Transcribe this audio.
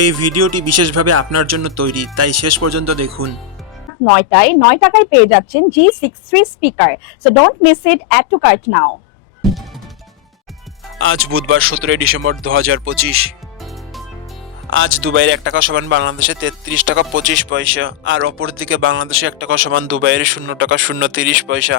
এই ভিডিওটি বিশেষভাবে আপনার জন্য তৈরি তাই শেষ পর্যন্ত দেখুন। নয়টায় নয় টাকায় পেয়ে যাচ্ছেন G six three speaker so don't miss it add to cart now আজ বুধবার সতেরোই ডিসেম্বর দু হাজার পঁচিশ। আজ দুবাইয়ের এক টাকা সমান বাংলাদেশে তেত্রিশ টাকা পঁচিশ পয়সা আর অপরদিকে বাংলাদেশে এক টাকা সমান দুবাইয়ের শূন্য টাকা শূন্য তিরিশ পয়সা।